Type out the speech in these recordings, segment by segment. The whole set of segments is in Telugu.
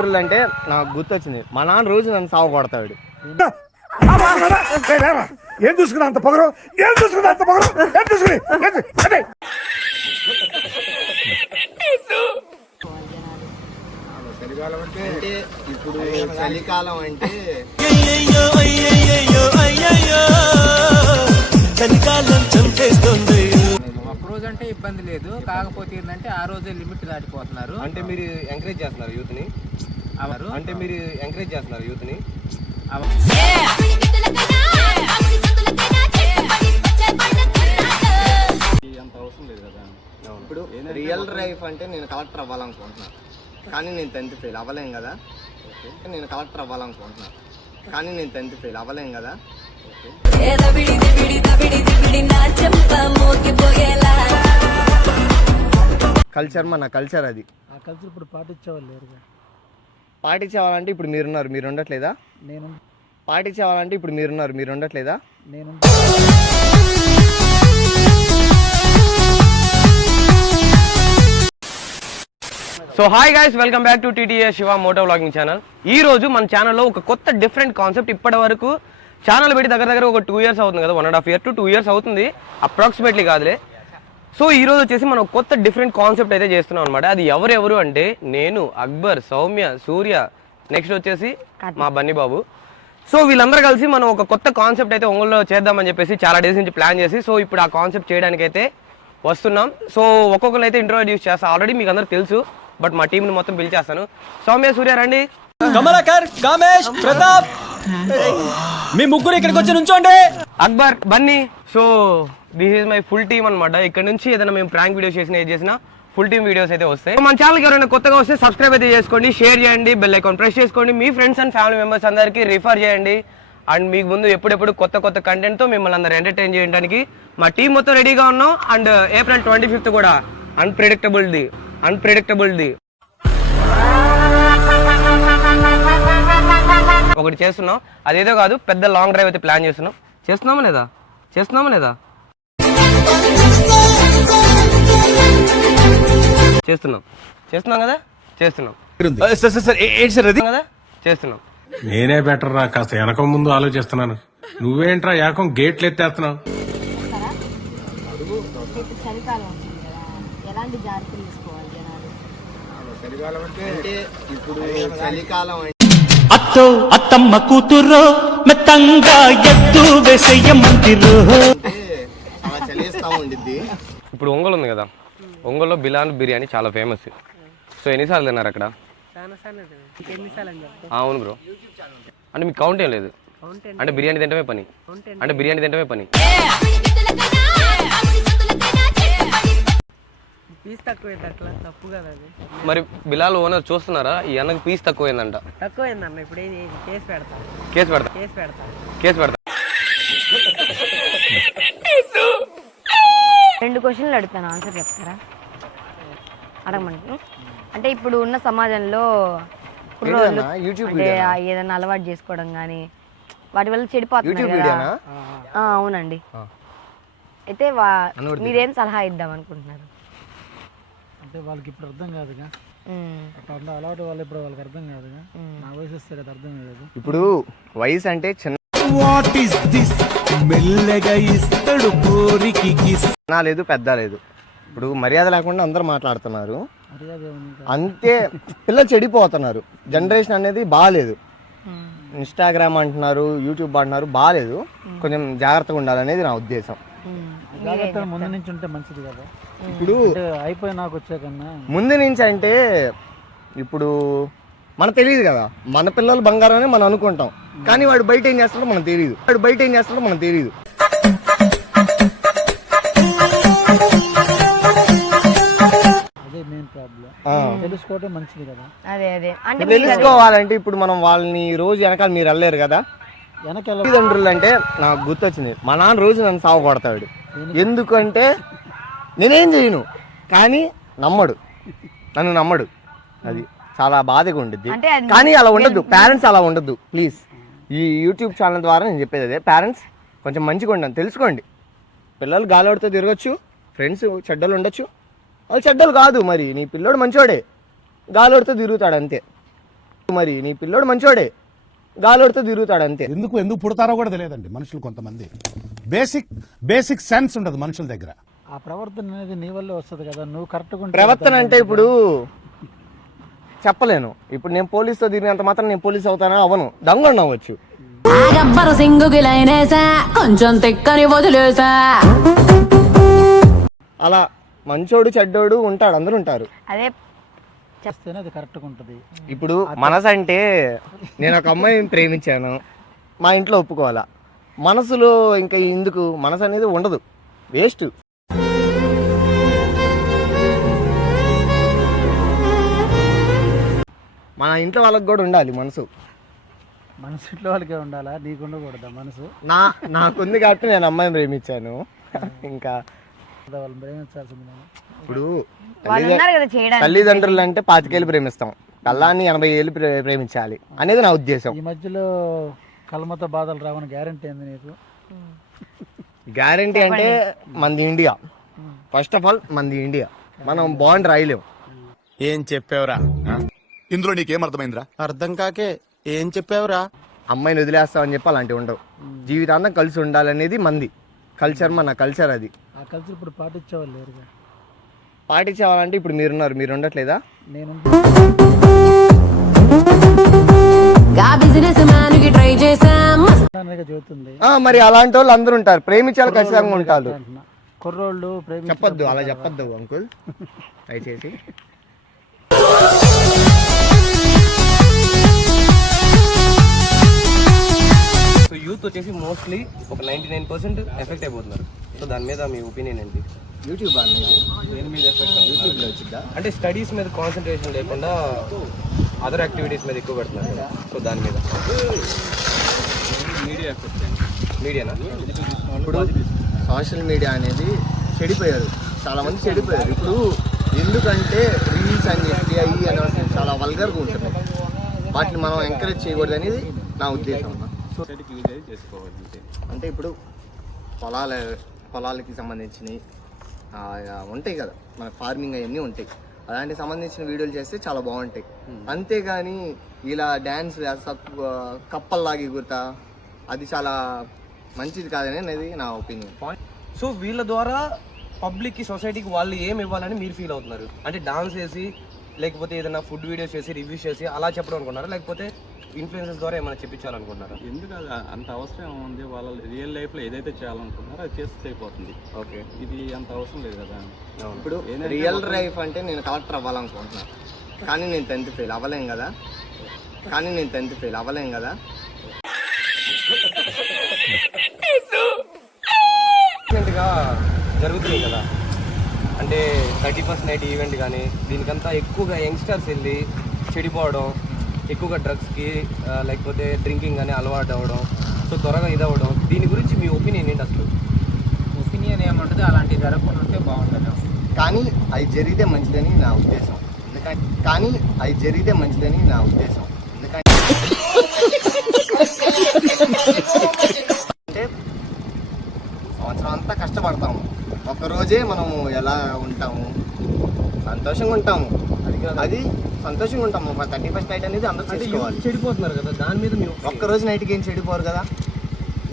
తల్లిదండ్రులు అంటే నాకు గుర్తొచ్చింది. మా నాన్న రోజు నన్ను సాగు కొడతాడు. ఏం చూసుకున్నా అంత పొగరు, ఏం చూసుకున్నా అంత పొగరు, ఏం చూసుకుని చలికాలం అంటే ఇప్పుడు చలికాలం అంటే చలికాలం చంపేస్తుంది. ఒక్కరోజు అంటే ఇబ్బంది లేదు, కాకపోతే ఏంటంటే ఆ రోజే లిమిట్ దాటిపోతున్నారు. అంటే మీరు ఎంకరేజ్ చేస్తున్నారు యూత్ ని, అంటే మీరు ఎంకరేజ్ చేస్తున్నారు యూత్ ని. అంత అవసరం లేదు కదా. ఇప్పుడు రియల్ లైఫ్ అంటే నేను కలెక్టర్ అవ్వాలనుకుంటున్నాను, కానీ నేను 10th ఫెయిల్ అవ్వలేం కదా. నేను కలెక్టర్ అవ్వాలనుకుంటున్నాను, కానీ నేను 10th ఫెయిల్ అవ్వలేం కదా. కల్చర్ మన కల్చర్, అది ఆ కల్చర్ ఇప్పుడు పాటించేవాళ్ళు లేరుగా. పాటించేవాలంటే ఇప్పుడు మీరున్నారు, మీరు ఉండట్లేదా? నేను పాటించేవాలంటే ఇప్పుడు మీరున్నారు, మీరు ఉండట్లేదా? నేను so hi guys, welcome back to TTA Shiva moto vlogging channel. ఈ రోజు మన ఛానల్లో ఒక కొత్త డిఫరెంట్ కాన్సెప్ట్. ఇప్పటి వరకు ఛానల్ పెట్టి దగ్గర ఒక 2 years అవుతుంది కదా, 1.5 year to 2 years అవుతుంది అప్రాక్సిమేట్లీ కాదులే. సో ఈ రోజు వచ్చేసి మనం కొత్త డిఫరెంట్ కాన్సెప్ట్ అయితే చేస్తున్నాం అనమాట. అది ఎవరెవరు అంటే నేను, అక్బర్, సౌమ్య, సూర్య, నెక్స్ట్ వచ్చేసి మా బన్నీ బాబు. సో వీళ్ళందరూ కలిసి మనం ఒక కొత్త కాన్సెప్ట్ అయితే ఒంగోలులో చేద్దామని చెప్పేసి చాలా డేస్ నుంచి ప్లాన్ చేసి, సో ఇప్పుడు ఆ కాన్సెప్ట్ చేయడానికి అయితే వస్తున్నాం. సో ఒక్కొక్కరు అయితే ఇంట్రొడ్యూస్ చేస్తాను. ఆల్రెడీ మీకు అందరూ తెలుసు, బట్ మా టీంని మొత్తం పిలిచేస్తాను. సౌమ్య, సూర్య రండి. కమలాకర్, కామేష్, ప్రతాప్, మీ ముగ్గురు ఇక్కడికి వచ్చి నుంచోండి. Akbar, Bunny. So this is my full team అనమాట. ఇక్కడ నుంచి ఏదైనా మేము ప్రాంక్ వీడియోస్ చేసినా ఏది చేసినా ఫుల్ టీమ్ వీడియోస్ అయితే వస్తాయి. మన ఛానల్కి ఎవరైనా కొత్తగా వస్తే సబ్స్క్రైబ్ అయితే చేసుకోండి, షేర్ చేయండి, బెల్ ఐకాన్ ప్రెస్ చేసుకోండి, మీ ఫ్రెండ్స్ అండ్ ఫ్యామిలీ మెంబర్స్ అందరికీ రిఫర్ చేయండి. అండ్ మీకు ముందు ఎప్పుడెప్పుడు కొత్త కంటెంట్తో మిమ్మల్ని అందరూ ఎంటర్టైన్ చేయడానికి మా టీం మొత్తం రెడీగా ఉన్నాం. అండ్ April 25th కూడా అన్ప్రెడిక్టబుల్ది ఒకటి చేస్తున్నాం. అదేదో కాదు, పెద్ద లాంగ్ డ్రైవ్ అయితే ప్లాన్ చేస్తున్నామా లేదా చేస్తున్నాం కదా. నేనే బెటర్ రా, కాస్త వెనక ముందు ఆలోచిస్తున్నాను. నువ్వేంట్రా ఏకం గేట్లు ఎత్తేస్తున్నావు. చలికాలం ఎలాంటి జాగ్రత్తలు తీసుకోవాలి జనాలు? చలికాలం అంటే ఇప్పుడు చలికాలం అత్తో అత్తమ్మ కూతుర్రో మెత్తంగా ఎత్తు వేసేయమంటిరో. అలా చలిస్తా ఉండిద్ది. ఇప్పుడు ఒంగోలు ఉంది కదా, ఒంగోలులో బిలాన్ బిర్యానీ చాలా ఫేమస్. సో ఎన్నిసార్లు తిన్నారు అక్కడ? అవును బ్రో. అంటే మీకు కౌంట్ ఏం లేదు, అంటే బిర్యానీ తింటమే పని. పీస్ తక్కువైంది, అట్లా తప్పు కదా అది. మరి బిలాల్ ఓనర్ చూస్తున్నారా, ఈ అన్నకు పీస్ తక్కువైందంట. తక్కువైందన్న, ఇప్పుడు కేసు పెడతా. 2 questions అడుగుతాను, ఆన్సర్ చెప్తారా? అడగమంటారు. అంటే ఇప్పుడు ఉన్న సమాజంలో అంటే ఏదైనా అలవాటు చేసుకోవడం కానీ వాటి వల్ల చెడిపోతున్నారు కదా. అవునండి. అయితే మీరేం సలహా ఇద్దాం అనుకుంటున్నారు? అంటే వాళ్ళకి ఇప్పుడు అర్థం కాదుగా, అట్లా అలవాటు వాళ్ళు ఇప్పుడు వాళ్ళకి అర్థం కాదుగా. నా వయసు వస్తే కదా అర్థం కాదు. ఇప్పుడు వయసు అంటే చిన్న లేదు, పెద్ద లేదు. ఇప్పుడు మర్యాద లేకుండా అందరూ మాట్లాడుతున్నారు, అంతే. పిల్లలు చెడిపోతున్నారు. జనరేషన్ అనేది బాగాలేదు. ఇన్స్టాగ్రామ్ అంటున్నారు, యూట్యూబ్ అంటున్నారు, బాగాలేదు. కొంచెం జాగ్రత్తగా ఉండాలనేది నా ఉద్దేశం. జాగ్రత్త ముందు నుంచి ఉంటే మంచిది కదా. ఇప్పుడు అయిపోయి నాకు వచ్చే కన్నా ముందు నుంచి అంటే ఇప్పుడు మనకు తెలియదు కదా. మన పిల్లలు బంగారం అని మనం అనుకుంటాం, కానీ వాడు బయట ఏం చేస్తాడో మనకు తెలియదు. అదే మెయిన్ ప్రాబ్లం. తెలుసుకోవడం మంచిది కదా. అంటే తెలుసుకోవాలంటే ఇప్పుడు మనం వాళ్ళని రోజు వెనకాల మీరు వెళ్ళలేరు కదా. తల్లిదండ్రులు అంటే నాకు గుర్తొచ్చింది. మా నాన్న రోజు నన్ను సాగు కొడతాడు. ఎందుకంటే నేనేం చేయను, కానీ నన్ను నమ్మడు. అది చాలా బాధగా ఉండిద్ది. కానీ అలా ఉండద్దు, పేరెంట్స్ అలా ఉండద్దు ప్లీజ్. ఈ యూట్యూబ్ ఛానల్ ద్వారా నేను చెప్పేది అదే, పేరెంట్స్ కొంచెం మంచిగా ఉండండి, తెలుసుకోండి. పిల్లలు గాలితో తిరగచ్చు, ఫ్రెండ్స్ చెడ్డలు ఉండొచ్చు, వాళ్ళు చెడ్డలు కాదు. మరి నీ పిల్లోడు మంచోడే, గాలితో తిరుగుతాడు అంతే. మరి నీ పిల్లోడు మంచోడే, గాలోడితో తిరుగుతాడు అంతే. ఎందుకు పుడతారో కూడా తెలియదండి మనుషులు కొంతమంది. బేసిక్ సెన్స్ ఉండదు మనుషుల దగ్గర. ఆ ప్రవర్తన అనేది నీ వల్లే వస్తుంది కదా, నువ్వు కరెక్ట్గా ఉంటే ప్రవర్తన అంటే ఇప్పుడు చెప్పలేను. ఇప్పుడు నేను పోలీసుతో తిరిగినంత మాత్రం నేను పోలీస్ అవుతానా? అవను, దొంగ అవ్వచ్చు. గబ్బరు సింగుకి లైనేసా, కొంచెం తిక్కని వదిలేసా. అలా మంచోడు చెడ్డోడు ఉంటాడు, అందరూ ఉంటారు. అదే చేస్తేనే అది కరెక్ట్గా ఉంటుంది. ఇప్పుడు మనసు అంటే నేను ఒక అమ్మాయిని ప్రేమించాను, మా ఇంట్లో ఒప్పుకోవాలా? మనసులో ఇంకా ఎందుకు మనసు అనేది ఉండదు, వేస్ట్. మన ఇంట్లో వాళ్ళకి కూడా ఉండాలి మనసు. మనసు ఇంట్లో వాళ్ళకే ఉండాలా, నీకు ఉండకూడదా మనసు? నాకుంది కాబట్టి నేను అమ్మాయిని ప్రేమించాను. ఇంకా వాళ్ళని ప్రేమించాల్సింది నేను. ఇప్పుడు వాళ్ళు ఉన్నారు కదా చేయడానికి. తల్లిదండ్రులు అంటే 25 ఏళ్ళు ప్రేమిస్తాం, కళ్ళాన్ని 80 ఏళ్ళు ప్రేమించాలి అనేది నా ఉద్దేశం. ఈ మధ్యలో కల్మతో బాధలు రావని గ్యారంటీ ఏంది నీకు? గ్యారంటీ అంటే మనది ఇండియా. ఫస్ట్ ఆఫ్ ఆల్ మనది ఇండియా, మనం బాండ్ రాయలేం. ఏం చెప్పావురా? ఇందులో నీకేం అర్థమైందిరా? అర్థం కాకే ఏం చెప్పావురా? అమ్మాయిని వదిలేస్తామని చెప్పి అలాంటివి ఉండవు. జీవితాంతం కలిసి ఉండాలనేది మంది కల్చర్, మన కల్చర్ అది. ఆ కల్చర్ ఇప్పుడు పాటించేవాళ్ళు లేరుగా. పాటించాలంటే ఇప్పుడు మీరున్నారు, మీరు ఉండట్లేదా? నేను గా బిజినెస్ మ్యాన్ కి ట్రై చేసాం. చెబుతుంది మరి అలాంటి వాళ్ళు అందరూ ఉంటారు, ప్రేమించాలి ఖచ్చితంగా ఉంటారు. కుర్రోళ్ళు చెప్పొద్దు, అలా చెప్పొద్దు అంకుల్ దయచేసి. సో యూత్ వచ్చేసి మోస్ట్లీ ఒక 99% ఎఫెక్ట్ అయిపోతున్నారు. సో దాని మీద మీ ఒపీనియన్ ఏంటి? యూట్యూబ్ అనేది దేని మీద ఎఫెక్ట్? యూట్యూబ్లో వచ్చిందా? అంటే స్టడీస్ మీద కాన్సన్ట్రేషన్ లేకుండా అదర్ యాక్టివిటీస్ మీద ఎక్కువ పెడుతున్నారు కదా, సో దాని మీద మీడియానా? ఇప్పుడు సోషల్ మీడియా అనేది చెడిపోయారు, చాలా మంది చెడిపోయారు. ఇప్పుడు ఎందుకంటే రీల్స్ అని చెప్పి అయ్యి అని చాలా వల్గర్గా ఉంటున్నాయి, వాటిని మనం ఎంకరేజ్ చేయకూడదు అనేది నా ఉద్దేశం. సో అంటే ఇప్పుడు పొలాలకి సంబంధించినవి ఉంటాయి కదా, మన ఫార్మింగ్ అవన్నీ ఉంటాయి, అలాంటికి సంబంధించిన వీడియోలు చేస్తే చాలా బాగుంటాయి. అంతేగాని ఇలా డ్యాన్స్ కప్పల్లాగి ఎగురుతా అది చాలా మంచిది కాదని అనేది నా ఒపీనియన్. సో వీళ్ళ ద్వారా పబ్లిక్కి, సొసైటీకి వాళ్ళు ఏమి ఇవ్వాలని మీరు ఫీల్ అవుతున్నారు? అంటే డాన్స్ చేసి, లేకపోతే ఏదైనా ఫుడ్ వీడియోస్ చేసి, రివ్యూస్ చేసి అలా చెప్పడం అనుకున్నారా, లేకపోతే ఇన్ఫ్లుయెన్సర్స్ ద్వారా ఏమైనా చెప్పించాలనుకుంటున్నారా? ఎందుకు అంత అవసరం ఉంది? వాళ్ళ రియల్ లైఫ్లో ఏదైతే చేయాలనుకుంటున్నారో అది చేస్తే అయిపోతుంది. ఓకే, ఇది అంత అవసరం లేదు కదా. ఇప్పుడు రియల్ లైఫ్ అంటే నేను కలెక్టర్ అవ్వాలనుకుంటున్నాను, కానీ నేను 10th ఫెయిల్ అవ్వలేం కదా. రీసెంట్గా జరుగుతున్నాయి కదా, అంటే 31st నైట్ ఈవెంట్ కానీ, దీనికంతా ఎక్కువగా యంగ్స్టర్స్ వెళ్ళి చెడిపోవడం, ఎక్కువగా డ్రగ్స్కి లేకపోతే డ్రింకింగ్ కానీ అలవాటు అవ్వడం, సో త్వరగా ఇదవ్వడం, దీని గురించి మీ ఒపీనియన్ ఏంటి అసలు? ఒపీనియన్ ఏముంటుంది, అలాంటివి జరగకుండా ఉంటే బాగుంటుంది. కానీ అది జరిగితే మంచిదని నా ఉద్దేశం. అంటే సంవత్సరం అంతా కష్టపడతాము, ఒక్కరోజే మనము ఎలా ఉంటాము, సంతోషంగా ఉంటాము. అది సంతోషంగా ఉంటాము. 31st నైట్ అనేది అందరూ చేసుకోవాలి. చెడిపోతున్నారు కదా, దాని మీద మీరు ఒక్కరోజు నైట్కి ఏం చెడిపోరు కదా.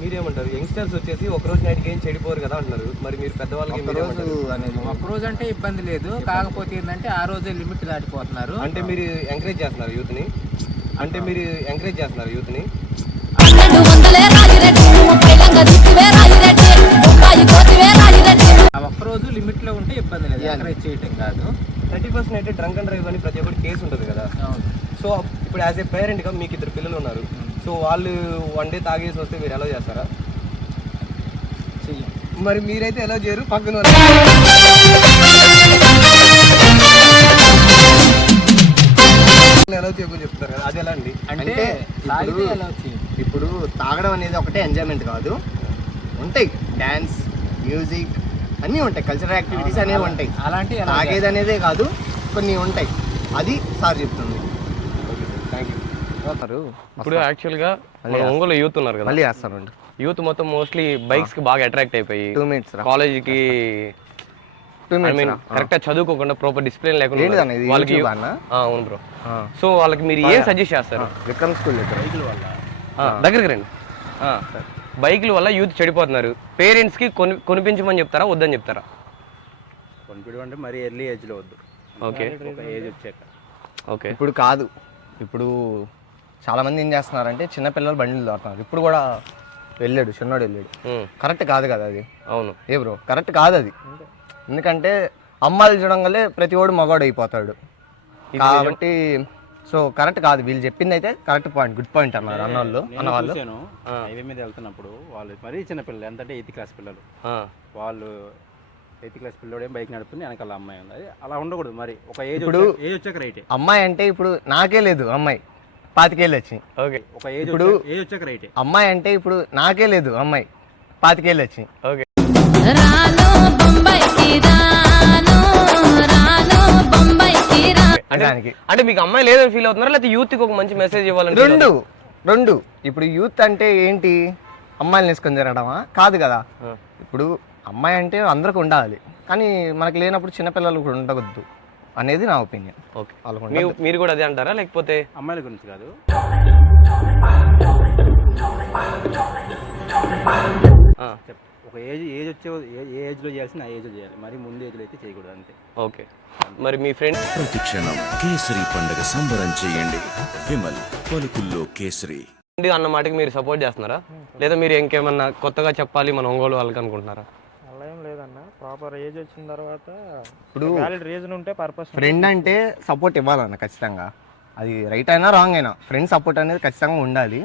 మీరేమంటారు? యంగ్స్టర్స్ వచ్చేసి ఒకరోజు నైట్కి ఏం చెడిపోరు కదా అంటున్నారు, మరి మీరు పెద్దవాళ్ళకి ఒక్కరోజు అంటే ఇబ్బంది లేదు, కాకపోతే ఏంటంటే ఆ రోజే లిమిట్ దాటిపోతున్నారు. అంటే మీరు ఎంకరేజ్ చేస్తున్నారు యూత్ని? ఒక్కరోజు లిమిట్ లో ఉంటే ఇబ్బంది లేదు, ఎంకరేజ్ చేయటం కాదు. 31st night drunk and drive అని ప్రతి ఒక్కటి కేసు ఉంటుంది కదా. సో ఇప్పుడు యాజ్ ఏ పేరెంట్గా మీకు 2 పిల్లలు ఉన్నారు, సో వాళ్ళు వన్ డే తాగేసి వస్తే మీరు ఎలా చేస్తారా? మరి మీరైతే ఎలా చేయరు, పక్కన ఎలా చేయమని చెప్తారు కదా, అది ఎలా అండి? అంటే ఇప్పుడు తాగడం అనేది ఒకటే ఎంజాయ్మెంట్ కాదు, ఉంటాయి డ్యాన్స్, మ్యూజిక్ అన్నీ ఉంటాయి, కల్చరల్ యాక్టివిటీస్ అనేవి ఉంటాయి. అలాంటి తాగేది అనేదే కాదు, కొన్ని ఉంటాయి, అది సార్ చెప్తుంది. Thank you. ఇప్పుడు యాక్చువల్గా మన ఒంగోలు యూత్ ఉన్నారు కదా, మళ్ళీ వేస్తాను. యూత్ మొత్తం మోస్ట్లీ బైక్స్ కి బాగా అట్రాక్ట్ అయిపోయి 2 minutes కాలేజీకి 2 ఐ మీన్ minutes కరెక్ట్ గా చదువుకోకుండా ప్రాపర్ డిసిప్లిన్ లేకుండా ఏంటిదన్న ఇది వాళ్ళకి YouTube అన్న? అవును బ్రో. సో వాళ్ళకి మీరు ఏం సజెస్ట్ చేస్తారు? విక్రమ్ స్కూల్ దగ్గర దగ్గరికి రండి. బైకుల వల్ల యూత్ చెడిపోతున్నారు. పేరెంట్స్ కి కొనిపించమని చెప్తారా, వద్దని చెప్తారా? కొనిపించడం అంటే మరీ ఎర్లీ ఏజ్ లో వద్దు, ఓకే ఒక ఏజ్ వచ్చాక. ఓకే. ఇప్పుడు కాదు, ఇప్పుడు చాలా మంది ఏం చేస్తున్నారంటే చిన్న పిల్లలు బండిలు దాటుతున్నారు. ఇప్పుడు కూడా వెళ్ళాడు, చిన్నోడు వెళ్ళాడు. కరెక్ట్ కాదు కదా అది. అవును. ఏ బ్రో, కరెక్ట్ కాదు అది. ఎందుకంటే అమ్మాయిలు చూడం వల్లే ప్రతి వాడు మగాడు అయిపోతాడు కాబట్టి. సో కరెక్ట్ కాదు, వీళ్ళు చెప్పింది అయితే కరెక్ట్ పాయింట్, గుడ్ పాయింట్ అన్నారు అన్నవాళ్ళు. చూశాను హైవే మీద వెళ్తున్నప్పుడు వాళ్ళు మరీ చిన్న పిల్లలు, ఎంతంటే 8th క్లాస్ పిల్లలు. వాళ్ళు 8th క్లాస్ పిల్లడు బైక్ నడుపుతుంది, వెనకాల అమ్మాయి ఉంది. అది అలా ఉండకూడదు. మరి ఒక ఏజ్ వచ్చాక రైట్. అమ్మాయి అంటే ఇప్పుడు నాకే లేదు అమ్మాయి, 25 ఏళ్ళు వచ్చినాయి. ఓకే. ఒక ఏజ్ ఇప్పుడు ఏజ్ వచ్చాక రైట్. అమ్మాయి అంటే ఇప్పుడు నాకే లేదు అమ్మాయి, 25 ఏళ్ళు వచ్చినాయి. ఓకే. అంటే మీకు అమ్మాయి లేదని ఫీల్ అవుతున్నారా, లేకపోతే యూత్ కి ఒక మంచి మెసేజ్ ఇవ్వాలని? రెండు. ఇప్పుడు యూత్ అంటే ఏంటి, అమ్మాయిలు వేసుకొని తిరగడమా? కాదు కదా. ఇప్పుడు అమ్మాయి అంటే అందరికి ఉండాలి, కానీ మనకి లేనప్పుడు చిన్నపిల్లలు కూడా ఉండవద్దు అనేది నా ఒపీనియన్. ఓకే. మీరు కూడా అదే అంటారా, లేకపోతే? అమ్మాయిల గురించి కాదు, ఒక ఏజ్ వచ్చే ఏ ఏజ్ లో చేయాల్సిన ఆ ఏజ్ లో చేయాలి, మరి ముందు ఏజ్ లో అయితే చేయకూడదు, అంతే. ఓకే. మరి మీ ఫ్రెండ్స్? ప్రతిక్షణం కేసరి పండుగ సంబరం చేయండి. విమల్ పలుకుల్లో కేసరి అన్న మాటకి మీరు సపోర్ట్ చేస్తున్నారా, లేదా మీరు ఇంకేమన్నా కొత్తగా చెప్పాలి మన ఒంగోలు వాళ్ళకి అనుకుంటున్నారా? అలా ఏం లేదన్న, ప్రాపర్ ఏజ్ వచ్చిన తర్వాత ఇప్పుడు వ్యాలిడ్ రీజన్ ఉంటే పర్పస్. ఫ్రెండ్ అంటే సపోర్ట్ ఇవ్వాలన్న ఖచ్చితంగా, అది రైట్ అయినా రాంగ్ అయినా ఫ్రెండ్ సపోర్ట్ అనేది ఖచ్చితంగా ఉండాలి.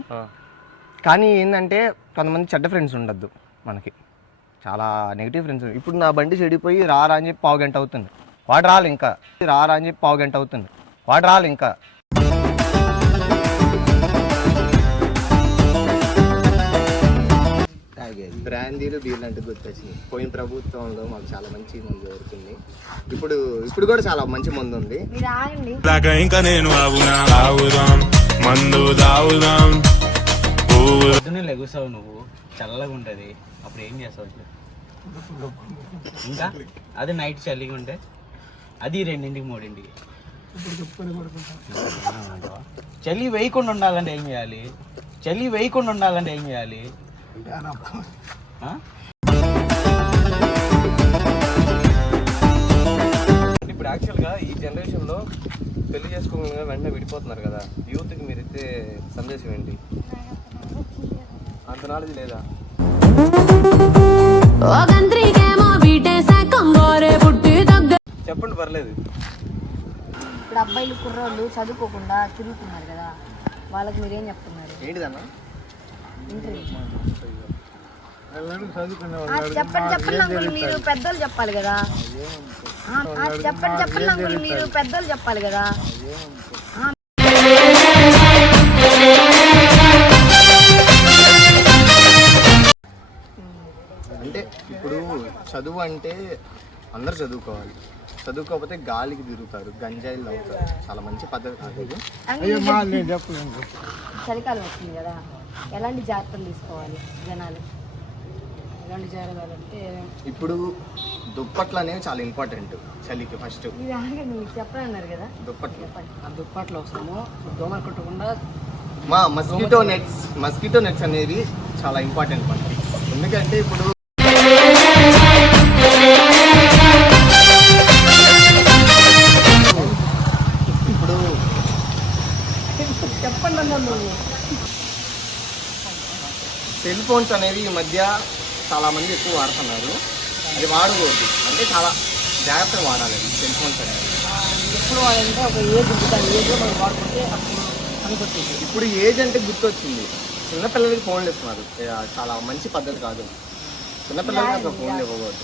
కానీ ఏంటంటే కొంతమంది చెడ్డ ఫ్రెండ్స్ ఉండద్దు మనకి, చాలా నెగిటివ్ ఫ్రెండ్స్. ఇప్పుడు నా బండి చెడిపోయి రారా అని చెప్పి 1/2 గంట అవుతుంది, వాడు రాలి ఇంకా. రారా అని చెప్పి 1/2 గంట అవుతుంది, వాడు రాలి ఇంకా. బ్రాందీలు బీర్లు అంటే గుర్తొచ్చింది. పోయిన ప్రభుత్వంలో మాకు చాలా మంచి మందు దొరికింది. ఇప్పుడు కూడా చాలా మంచి మందు ఉంది. ఇంకా నేను మందు దావుదాం. పొద్దున్నే లెగుస్తావు నువ్వు, చల్లగా ఉంటుంది, అప్పుడు ఏం చేస్తావు? ఇంకా అది నైట్ చలిగా ఉంటే అది 2ంటికి 3ంటికి చలి వేయకుండా ఉండాలంటే ఏం చేయాలి? చలి వేయకుండా ఉండాలంటే ఏం చేయాలి? ఇప్పుడు యాక్చువల్గా ఈ జనరేషన్లో పెళ్లి చేసుకోకుండా వెంటనే విడిపోతున్నారు కదా, యూత్కి మీరు ఇచ్చే సందేశం ఏంటి? అంత నాలెడ్జ్ లేదా? చెప్పండి, పర్లేదు. ఇప్పుడు అబ్బాయిలు కుర్రోళ్ళు చదువుకోకుండా తిరుగుతున్నారు కదా, వాళ్ళకి మీరేం చెప్తున్నారు? ఏంటిదన్నా? చెప్పండి అంకుల్, మీరు పెద్దలు చెప్పాలి కదా. చెప్పండి అంకుల్, మీరు పెద్దలు చెప్పాలి కదా. అంటే ఇప్పుడు చదువు అంటే అందరు చదువుకోవాలి, చదువుకోకపోతే గాలికి తిరుగుతారు, గంజాయిలు అవుతారు. చాలా మంచి పద్ధతి కాదు ఇది. చలికాలం వచ్చింది కదా, ఎలాంటి జాగ్రత్తలు తీసుకోవాలి జనాలు? ఎలాంటి జాగ్రత్తలు అంటే ఇప్పుడు దుప్పట్లు అనేవి చాలా ఇంపార్టెంట్ చలికి. ఫస్ట్ మీరు చెప్పన్నారు కదా, దుప్పట్లు. ఆ దుప్పట్లు అవసరము, దోమలు కొట్టకుండా మస్కిటో నెట్స్ అనేది చాలా ఇంపార్టెంట్ మనకి. ఎందుకంటే ఇప్పుడు చెప్పండి అన్న. సెల్ ఫోన్స్ అనేవి ఈ మధ్య చాలా మంది ఎక్కువ వాడుతున్నారు. అది వాడకూడదు, అంటే చాలా జాగ్రత్తగా వాడాలి సెల్ ఫోన్స్ అనేవి. ఎప్పుడు వాడంటే ఒక ఏజ్ ఉంటుంది, ఏజ్లో మనం వాడుకుంటే అప్పుడు అనుకుంటుంది. ఇప్పుడు ఏజ్ అంటే గుర్తొచ్చింది, చిన్నపిల్లలకి ఫోన్లు ఇస్తున్నారు. చాలా మంచి పద్ధతి కాదు, చిన్నపిల్లలకి అసలు ఫోన్లు ఇవ్వకూడదు.